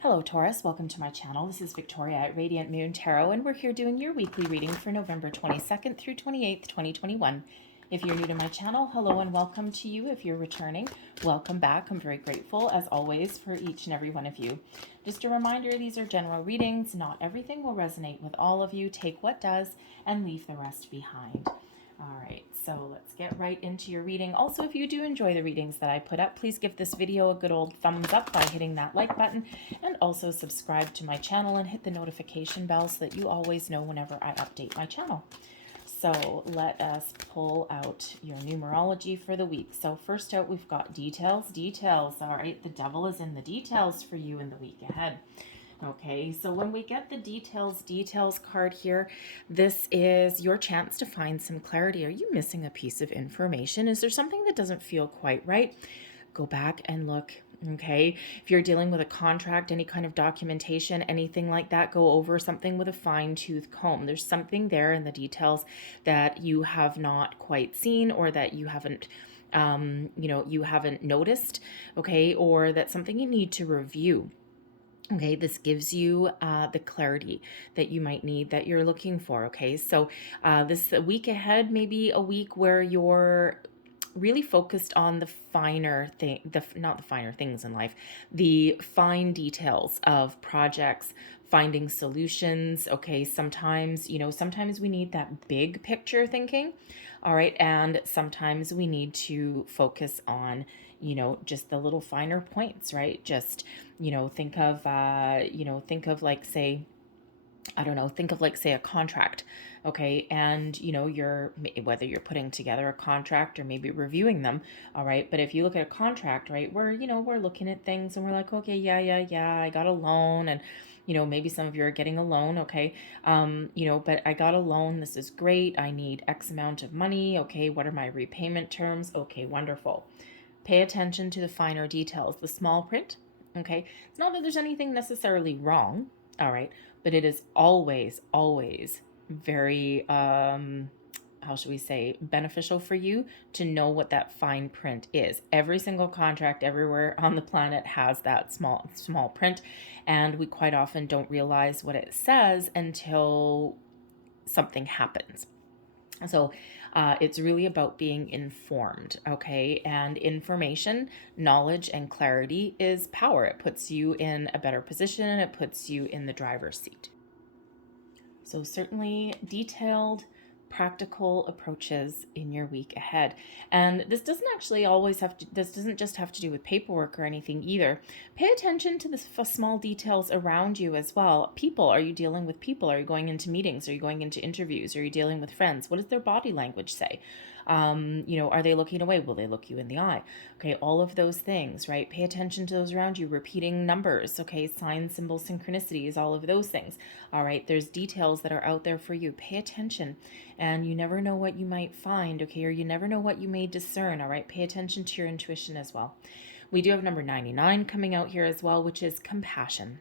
Hello Taurus, welcome to my channel. This is Victoria at Radiant Moon Tarot, and we're here doing your weekly reading for November 22nd through 28th, 2021. If you're new to my channel, hello and welcome to you. If you're returning, welcome back. I'm very grateful, as always, for each and every one of you. Just a reminder, these are general readings. Not everything will resonate with all of you. Take what does and leave the rest behind. All right, so let's get right into your reading. Also, if you do enjoy the readings that I put up, please give this video a good old thumbs up by hitting that like button, and also subscribe to my channel and hit the notification bell so that you always know whenever I update my channel. So let us pull out your numerology for the week. So first out, we've got details. All right, the devil is in the details for you in the week ahead. Okay, so when we get the details card here, this is your chance to find some clarity. Are you missing a piece of information? Is there something that doesn't feel quite right? Go back and look. Okay, if you're dealing with a contract, any kind of documentation, anything like that, go over something with a fine-tooth comb. There's something there in the details that you have not quite seen, or that you haven't you haven't noticed, okay, or that's something you need to review. Okay, this gives you the clarity that you might need, that you're looking for. Okay, so this week ahead may be a week where you're really focused on the finer thing, not the finer things in life, the fine details of projects, finding solutions. Okay, sometimes, sometimes we need that big picture thinking. All right, and sometimes we need to focus on, just the little finer points, right? Just, think of like, say, I don't know, think of like, say, a contract, okay? And, whether you're putting together a contract or maybe reviewing them, all right? But if you look at a contract, right, we're looking at things and we're like, okay, yeah, I got a loan, and, maybe some of you are getting a loan, okay? But I got a loan, this is great, I need X amount of money, okay? What are my repayment terms? Okay, wonderful. Pay attention to the finer details, the small print, okay? It's not that there's anything necessarily wrong, all right, but it is always very, how should we say, beneficial for you to know what that fine print is. Every single contract everywhere on the planet has that small print, and we quite often don't realize what it says until something happens. So it's really about being informed, okay? And information, knowledge, and clarity is power. It puts you in a better position. It puts you in the driver's seat. So certainly detailed, practical approaches in your week ahead. And this doesn't actually always this doesn't just have to do with paperwork or anything either. Pay attention to the small details around you as well. People, are you dealing with people? Are you going into meetings? Are you going into interviews? Are you dealing with friends? What does their body language say? Are they looking away? Will they look you in the eye? Okay, all of those things, right? Pay attention to those around you, repeating numbers, okay, signs, symbols, synchronicities, all of those things. All right, there's details that are out there for you. Pay attention, and you never know what you might find, okay, or you never know what you may discern. All right, pay attention to your intuition as well. We do have number 99 coming out here as well, which is compassion.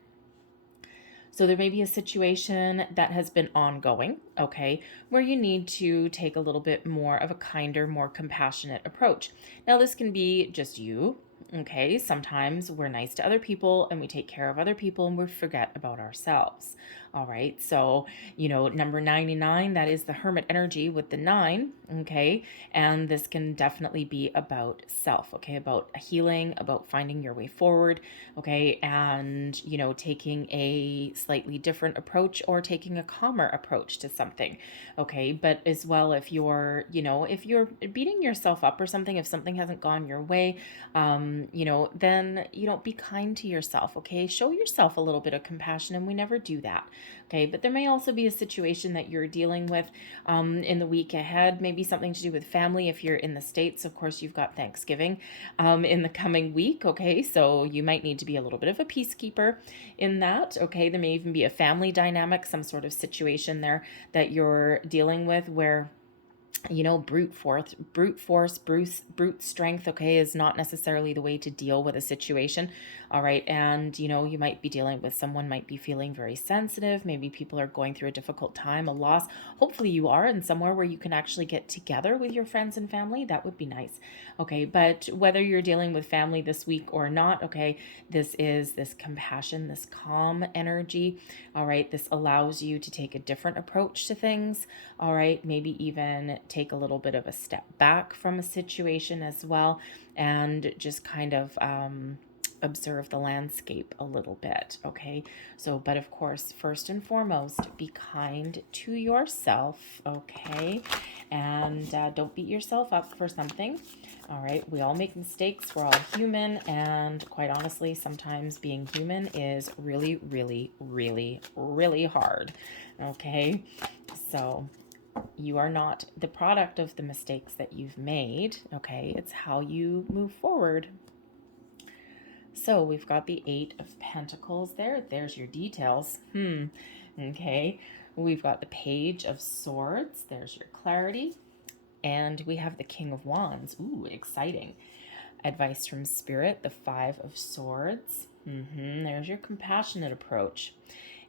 So there may be a situation that has been ongoing, okay, where you need to take a little bit more of a kinder, more compassionate approach. Now, this can be just you, okay? Sometimes we're nice to other people and we take care of other people and we forget about ourselves, all right? So, number 99, that is the Hermit energy with the 9, okay? And this can definitely be about self, okay? About healing, about finding your way forward, okay? And, taking a slightly different approach or taking a calmer approach to something, okay? But as well, if you're beating yourself up or something, if something hasn't gone your way, then, be kind to yourself, okay? Show yourself a little bit of compassion, and we never do that, okay? But there may also be a situation that you're dealing with in the week ahead, maybe something to do with family. If you're in the States, of course, you've got Thanksgiving in the coming week, okay? So you might need to be a little bit of a peacekeeper in that, okay? There may even be a family dynamic, some sort of situation there that you're dealing with where you know, brute strength, okay, is not necessarily the way to deal with a situation. All right. And, you know, you might be dealing with someone might be feeling very sensitive. Maybe people are going through a difficult time, a loss. Hopefully you are in somewhere where you can actually get together with your friends and family. That would be nice. Okay. But whether you're dealing with family this week or not, okay, this is this compassion, this calm energy. All right. This allows you to take a different approach to things. All right. Maybe even take a little bit of a step back from a situation as well, and just kind of observe the landscape a little bit. Okay. So, but of course, first and foremost, be kind to yourself. Okay. And don't beat yourself up for something. All right. We all make mistakes. We're all human. And quite honestly, sometimes being human is really, really, really, really hard. Okay. So, you are not the product of the mistakes that you've made, okay? It's how you move forward. So we've got the 8 of Pentacles there. There's your details. Okay. We've got the Page of Swords. There's your clarity. And we have the King of Wands. Ooh, exciting. Advice from Spirit, the 5 of Swords. There's your compassionate approach.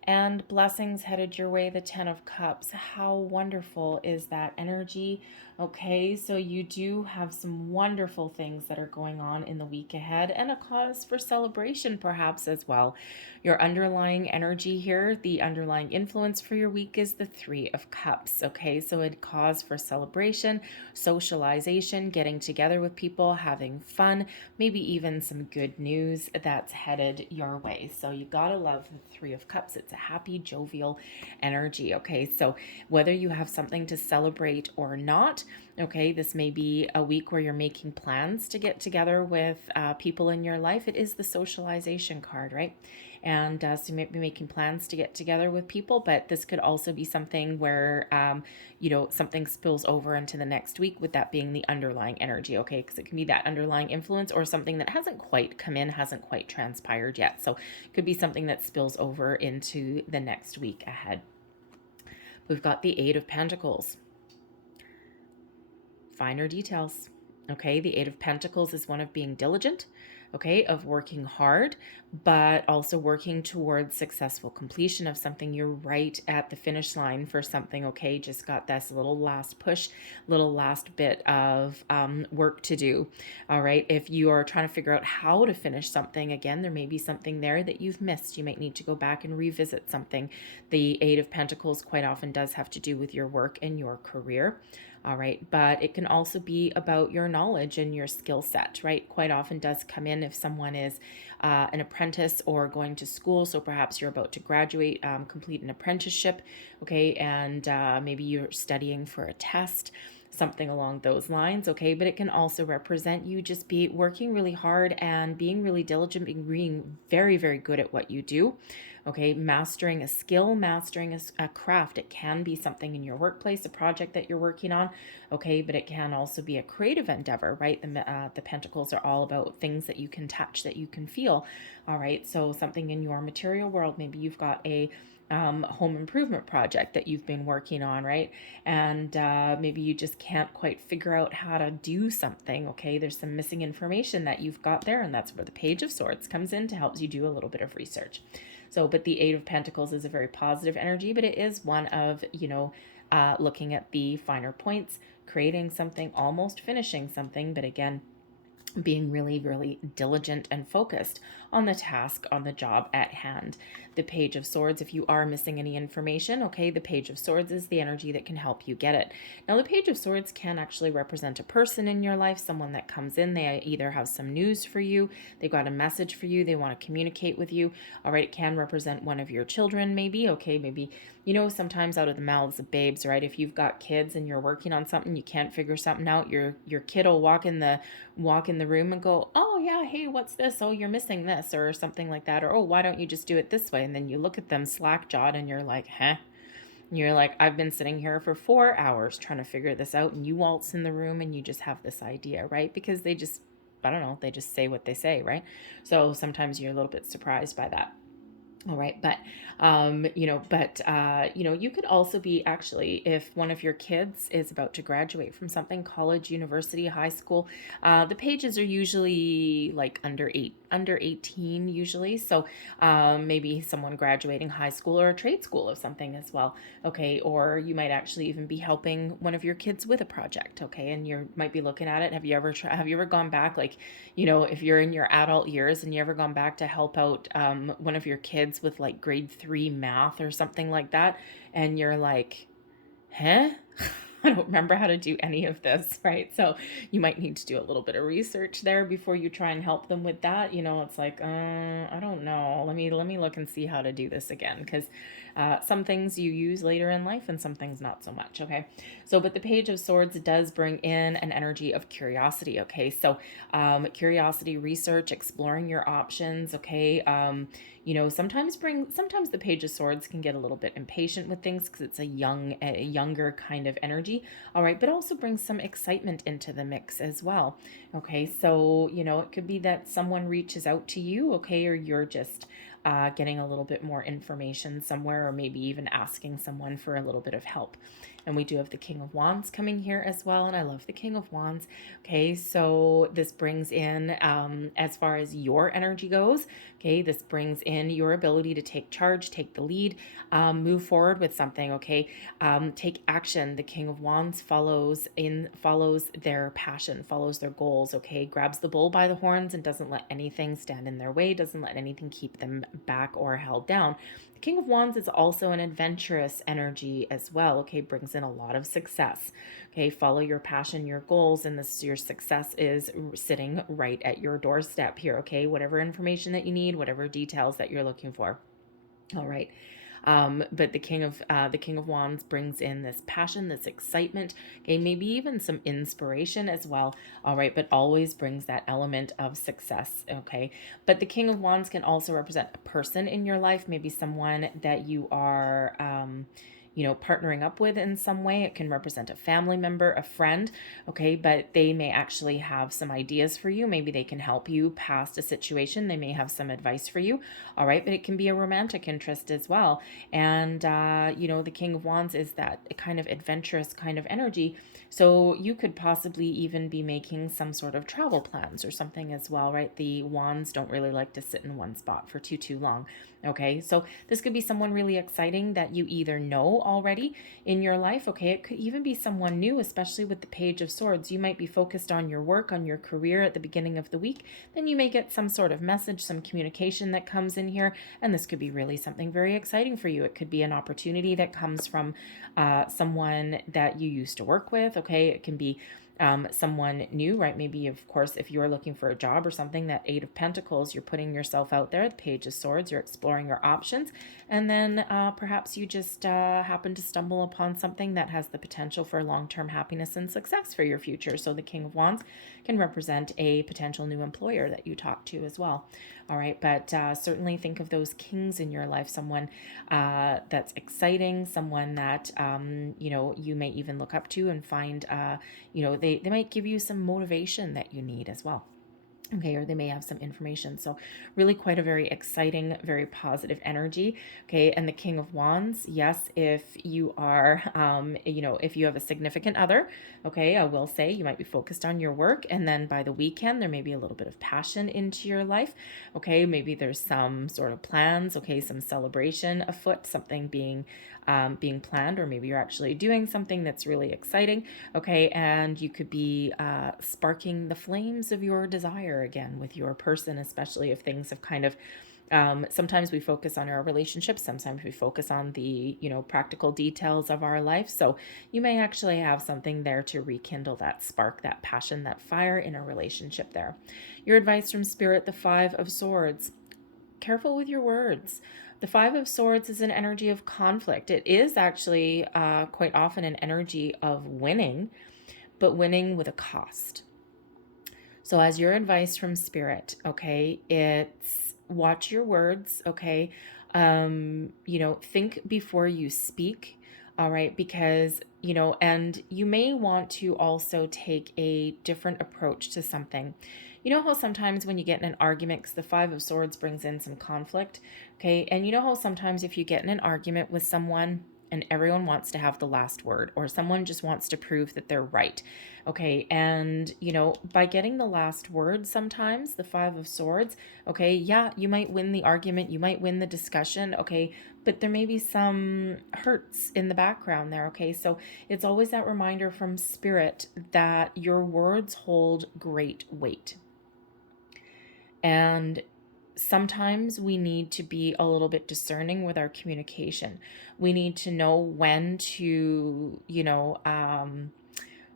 And blessings headed your way, the 10 of Cups. How wonderful is that energy? Okay, so you do have some wonderful things that are going on in the week ahead, and a cause for celebration perhaps as well. Your underlying energy here, the underlying influence for your week is the 3 of Cups. Okay, so a cause for celebration, socialization, getting together with people, having fun, maybe even some good news that's headed your way. So you gotta love the 3 of Cups. It's a happy, jovial energy. Okay, so whether you have something to celebrate or not, okay, this may be a week where you're making plans to get together with people in your life. It is the socialization card, right? And so you might be making plans to get together with people, but this could also be something where, you know, something spills over into the next week, with that being the underlying energy, okay? Because it can be that underlying influence or something that hasn't quite come in, hasn't quite transpired yet. So it could be something that spills over into the next week ahead. We've got the 8 of Pentacles. Finer details. Okay, the 8 of Pentacles is one of being diligent, okay, of working hard, but also working towards successful completion of something. You're right at the finish line for something, okay? Just got this little last push, little last bit of work to do, all right? If you are trying to figure out how to finish something, again, there may be something there that you've missed. You might need to go back and revisit something. The 8 of Pentacles quite often does have to do with your work and your career. All right, but it can also be about your knowledge and your skill set, right? Quite often does come in if someone is an apprentice or going to school. So perhaps you're about to graduate, complete an apprenticeship, okay, and maybe you're studying for a test, something along those lines, okay? But it can also represent you just be working really hard and being really diligent, being very, very good at what you do, okay? Mastering a skill, mastering a craft. It can be something in your workplace, a project that you're working on, okay? But it can also be a creative endeavor, right? The Pentacles are all about things that you can touch, that you can feel, all right? So something in your material world, maybe you've got a home improvement project that you've been working on, right? And maybe you just can't quite figure out how to do something, okay? There's some missing information that you've got there, and that's where the Page of Swords comes in to help you do a little bit of research. So, but the 8 of Pentacles is a very positive energy, but it is one of, you know, looking at the finer points, creating something, almost finishing something, but again, being really, really diligent and focused on the task, on the job at hand. The Page of Swords, if you are missing any information, okay, the Page of Swords is the energy that can help you get it. Now, the Page of Swords can actually represent a person in your life, someone that comes in. They either have some news for you, they've got a message for you, they want to communicate with you. All right, it can represent one of your children, maybe, okay, maybe, you know, sometimes out of the mouths of babes, right? If you've got kids and you're working on something, you can't figure something out, your kid will walk in the room and go, oh yeah, hey, what's this? Oh, you're missing this, or something like that. Or, oh, why don't you just do it this way? And then you look at them slack-jawed and you're like, huh? And you're like, I've been sitting here for 4 hours trying to figure this out, and you waltz in the room and you just have this idea, right? Because they just, I don't know, they just say what they say, right? So sometimes you're a little bit surprised by that. All right, but you could also be actually, if one of your kids is about to graduate from something, college, university, high school, the pages are usually like under 18 usually. So maybe someone graduating high school or a trade school of something as well. Okay, or you might actually even be helping one of your kids with a project. Okay, and you might be looking at it. Have you ever gone back, like, if you're in your adult years and you ever gone back to help out one of your kids with like grade 3 math or something like that, and you're like, huh? I don't remember how to do any of this, right? So you might need to do a little bit of research there before you try and help them with that. It's like, I don't know. Let me look and see how to do this again, because some things you use later in life and some things not so much. Okay, so but the Page of Swords does bring in an energy of curiosity. Okay, so curiosity, research, exploring your options. Okay, sometimes the Page of Swords can get a little bit impatient with things because it's a younger kind of energy. All right, but also brings some excitement into the mix as well. Okay, so it could be that someone reaches out to you, okay, or you're just getting a little bit more information somewhere, or maybe even asking someone for a little bit of help. And we do have the King of Wands coming here as well, and I love the King of Wands. Okay, so this brings in, as far as your energy goes, okay, this brings in your ability to take charge, take the lead, move forward with something. Okay, take action. The King of Wands follows their passion, follows their goals. Okay, grabs the bull by the horns and doesn't let anything stand in their way, doesn't let anything keep them back or held down. The King of Wands is also an adventurous energy as well. Okay, brings in a lot of success. Okay, follow your passion, your goals, and your success is sitting right at your doorstep here. Okay, whatever information that you need, whatever details that you're looking for. All right. But the King of Wands brings in this passion, this excitement, okay, maybe even some inspiration as well. All right, but always brings that element of success. Okay, but the King of Wands can also represent a person in your life, maybe someone that you are partnering up with in some way. It can represent a family member, a friend, okay, but they may actually have some ideas for you. Maybe they can help you past a situation. They may have some advice for you, all right, but it can be a romantic interest as well. And, the King of Wands is that kind of adventurous kind of energy. So you could possibly even be making some sort of travel plans or something as well, right? The wands don't really like to sit in one spot for too long. Okay, so this could be someone really exciting that you either know already in your life. Okay, it could even be someone new, especially with the Page of Swords. You might be focused on your work, on your career at the beginning of the week. Then you may get some sort of message, some communication that comes in here, and this could be really something very exciting for you. It could be an opportunity that comes from someone that you used to work with. Okay, it can be someone new, right? Maybe, of course, if you're looking for a job or something, that Eight of Pentacles, you're putting yourself out there. The Page of Swords, you're exploring your options. And then perhaps you just happen to stumble upon something that has the potential for long-term happiness and success for your future. So the King of Wands can represent a potential new employer that you talk to as well. All right, but certainly think of those kings in your life, someone that's exciting, someone that, you may even look up to and find, they might give you some motivation that you need as well. Okay, or they may have some information. So really quite a very exciting, very positive energy. Okay, and the King of Wands, yes, if you are, if you have a significant other, okay, I will say you might be focused on your work, and then by the weekend, there may be a little bit of passion into your life. Okay, maybe there's some sort of plans, okay, some celebration afoot, something being planned, or maybe you're actually doing something that's really exciting. Okay, and you could be sparking the flames of your desire again with your person, especially if things have kind of sometimes we focus on our relationships, sometimes we focus on the practical details of our life. So you may actually have something there to rekindle that spark, that passion, that fire in a relationship there. Your advice from Spirit: the Five of Swords. Careful with your words. The Five of Swords is an energy of conflict. It is actually quite often an energy of winning, but winning with a cost. So as your advice from Spirit, okay, it's watch your words, okay? Think before you speak, all right? Because, and you may want to also take a different approach to something. You know how sometimes when you get in an argument, because the Five of Swords brings in some conflict, okay? And you know how sometimes if you get in an argument with someone and everyone wants to have the last word, or someone just wants to prove that they're right, okay? And, you know, by getting the last word sometimes, the Five of Swords, okay, yeah, you might win the argument, you might win the discussion, okay? But there may be some hurts in the background there, okay? So it's always that reminder from Spirit that your words hold great weight. And sometimes we need to be a little bit discerning with our communication. We need to know when to,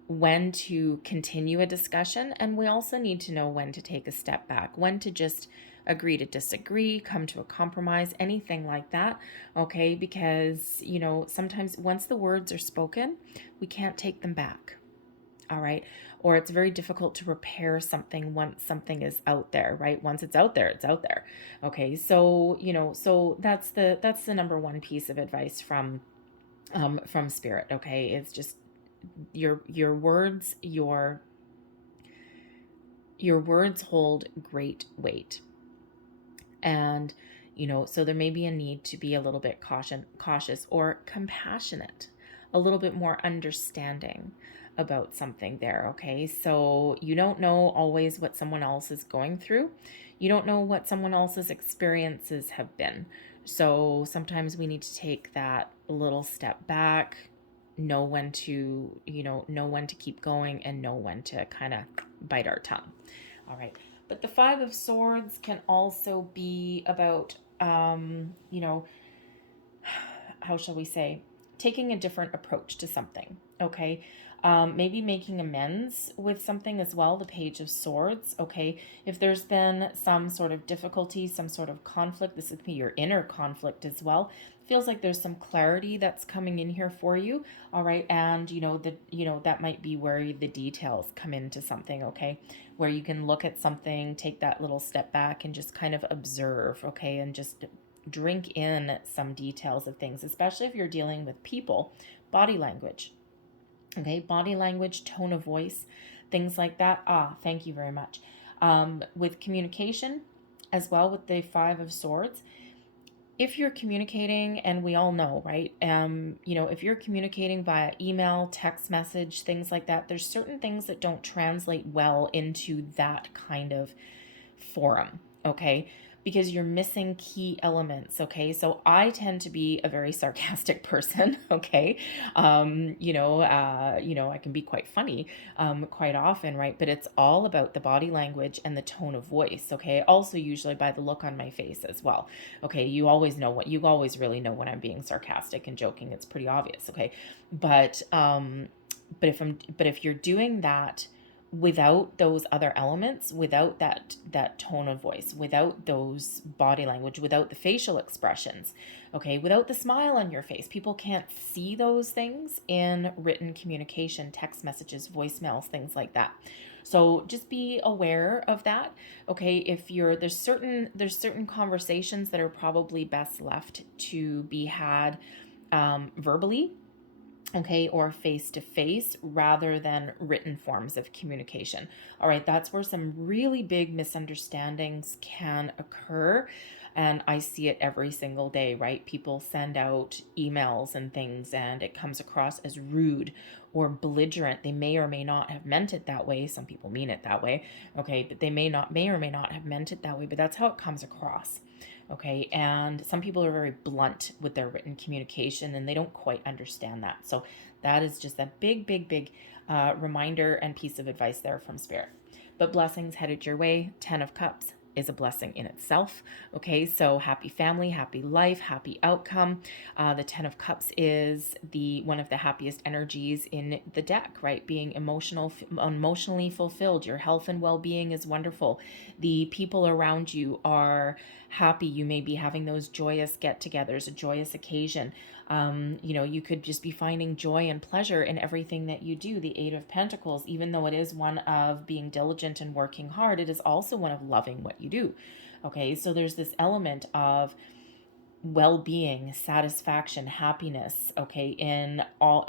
when to continue a discussion. And we also need to know when to take a step back, when to just agree to disagree, come to a compromise, anything like that. Okay. Because, you know, sometimes once the words are spoken, we can't take them back. All right. Or it's very difficult to repair something once something is out there, right? Once it's out there, it's out there. Okay. So, you know, so that's the number one piece of advice from Spirit. Okay. It's just your words, your words hold great weight. And, you know, so there may be a need to be a little bit cautious or compassionate, a little bit more understanding about something there, okay? So you don't know always what someone else is going through. You don't know what someone else's experiences have been. So sometimes we need to take that little step back, know when to, know when to keep going, and know when to kind of bite our tongue. All right. But the Five of Swords can also be about, how shall we say, taking a different approach to something, okay? Maybe making amends with something as well, the Page of Swords, okay? If there's been some sort of difficulty, some sort of conflict, this could be your inner conflict as well. Feels like there's some clarity that's coming in here for you, all right? And, that might be where the details come into something, okay? Where you can look at something, take that little step back and just kind of observe, okay? And just drink in some details of things, especially if you're dealing with people. Body language, okay? Body language, tone of voice, things like that. Thank you very much. With communication as well, with the Five of Swords, if you're communicating, and we all know, right? If you're communicating via email, text message, things like that, there's certain things that don't translate well into that kind of forum, okay? Because you're missing key elements, okay? So I tend to be a very sarcastic person, okay? I can be quite funny quite often, right? But it's all about the body language and the tone of voice, okay? Also usually by the look on my face as well, okay? You always really know when I'm being sarcastic and joking. It's pretty obvious, okay? But if you're doing that without those other elements, without that tone of voice, without those body language, without the facial expressions, okay, without the smile on your face, people can't see those things in written communication, text messages, voicemails, things like that. So just be aware of that, okay? If there's certain conversations that are probably best left to be had verbally, okay, or face-to-face rather than written forms of communication. All right, that's where some really big misunderstandings can occur. And I see it every single day, right? People send out emails and things and it comes across as rude or belligerent. They may or may not have meant it that way. Some people mean it that way, okay? But they may or may not have meant it that way, but that's how it comes across. Okay, and some people are very blunt with their written communication and they don't quite understand that. So that is just a big reminder and piece of advice there from Spirit. But blessings headed your way. 10 of Cups is a blessing in itself. Okay, so happy family, happy life, happy outcome. The 10 of Cups is one of the happiest energies in the deck, right? Being emotionally fulfilled. Your health and well-being is wonderful. The people around you are happy. You may be having those joyous get-togethers, a joyous occasion. You could just be finding joy and pleasure in everything that you do. The Eight of Pentacles, even though it is one of being diligent and working hard, it is also one of loving what you do. Okay, so there's this element of well-being, satisfaction, happiness, okay, in all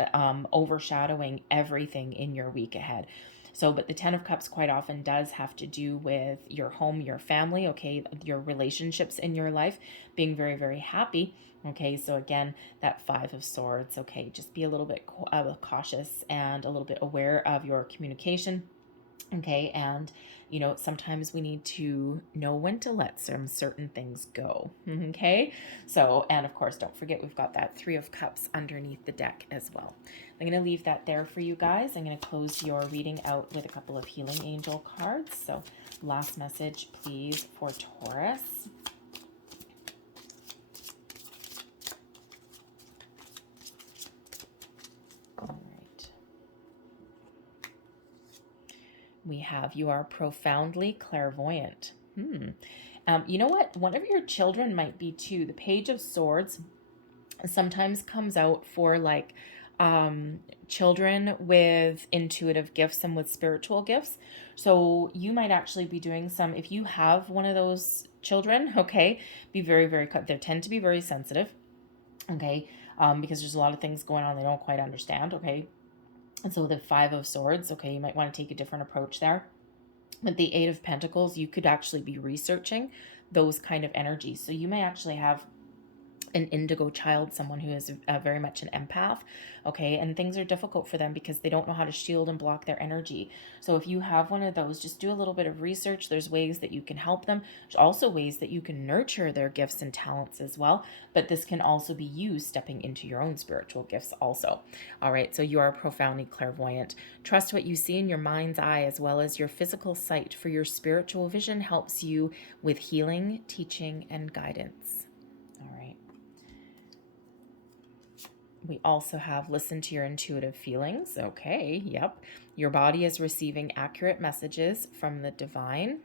overshadowing everything in your week ahead. So, but the Ten of Cups quite often does have to do with your home, your family, okay, your relationships in your life, being very, very happy. Okay, so again, that Five of Swords, okay, just be a little bit cautious and a little bit aware of your communication. Okay, and sometimes we need to know when to let some certain things go. Okay, so, and of course, don't forget we've got that Three of Cups underneath the deck as well. I'm going to leave that there for you guys. I'm going to close your reading out with a couple of healing angel cards. So, last message, please, for Taurus. We have, you are profoundly clairvoyant. You know what? One of your children might be too. The Page of Swords sometimes comes out for like children with intuitive gifts and with spiritual gifts. So you might actually be doing some, if you have one of those children, okay, be very, very, they tend to be very sensitive, okay, because there's a lot of things going on they don't quite understand, okay. And so the Five of Swords, okay, you might want to take a different approach there. But the Eight of Pentacles, you could actually be researching those kind of energies. So you may actually have an indigo child, someone who is very much an empath, okay, and things are difficult for them because they don't know how to shield and block their energy. So if you have one of those, just do a little bit of research. There's ways that you can help them. There's also ways that you can nurture their gifts and talents as well, but this can also be you stepping into your own spiritual gifts also. All right, so you are profoundly clairvoyant. Trust what you see in your mind's eye as well as your physical sight, for your spiritual vision helps you with healing, teaching, and guidance. We also have listen to your intuitive feelings. Okay, yep. Your body is receiving accurate messages from the divine.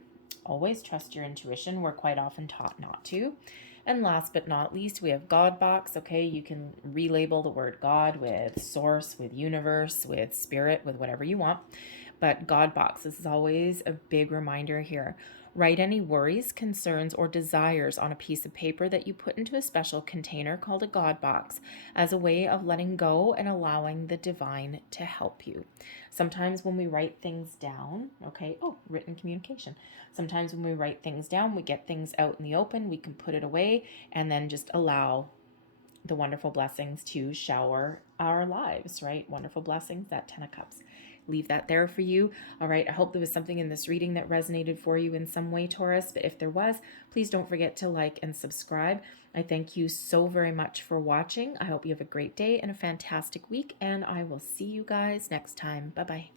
Always trust your intuition. We're quite often taught not to. And last but not least, we have God box. Okay, you can relabel the word God with source, with universe, with spirit, with whatever you want. But God box, this is always a big reminder here. Write any worries, concerns, or desires on a piece of paper that you put into a special container called a God box as a way of letting go and allowing the divine to help you. Sometimes when we write things down, okay, written communication. Sometimes when we write things down, we get things out in the open, we can put it away and then just allow the wonderful blessings to shower our lives, right? Wonderful blessings, that 10 of Cups. Leave that there for you. All right, I hope there was something in this reading that resonated for you in some way, Taurus. But if there was, please don't forget to like and subscribe. I thank you so very much for watching. I hope you have a great day and a fantastic week, and I will see you guys next time. Bye-bye.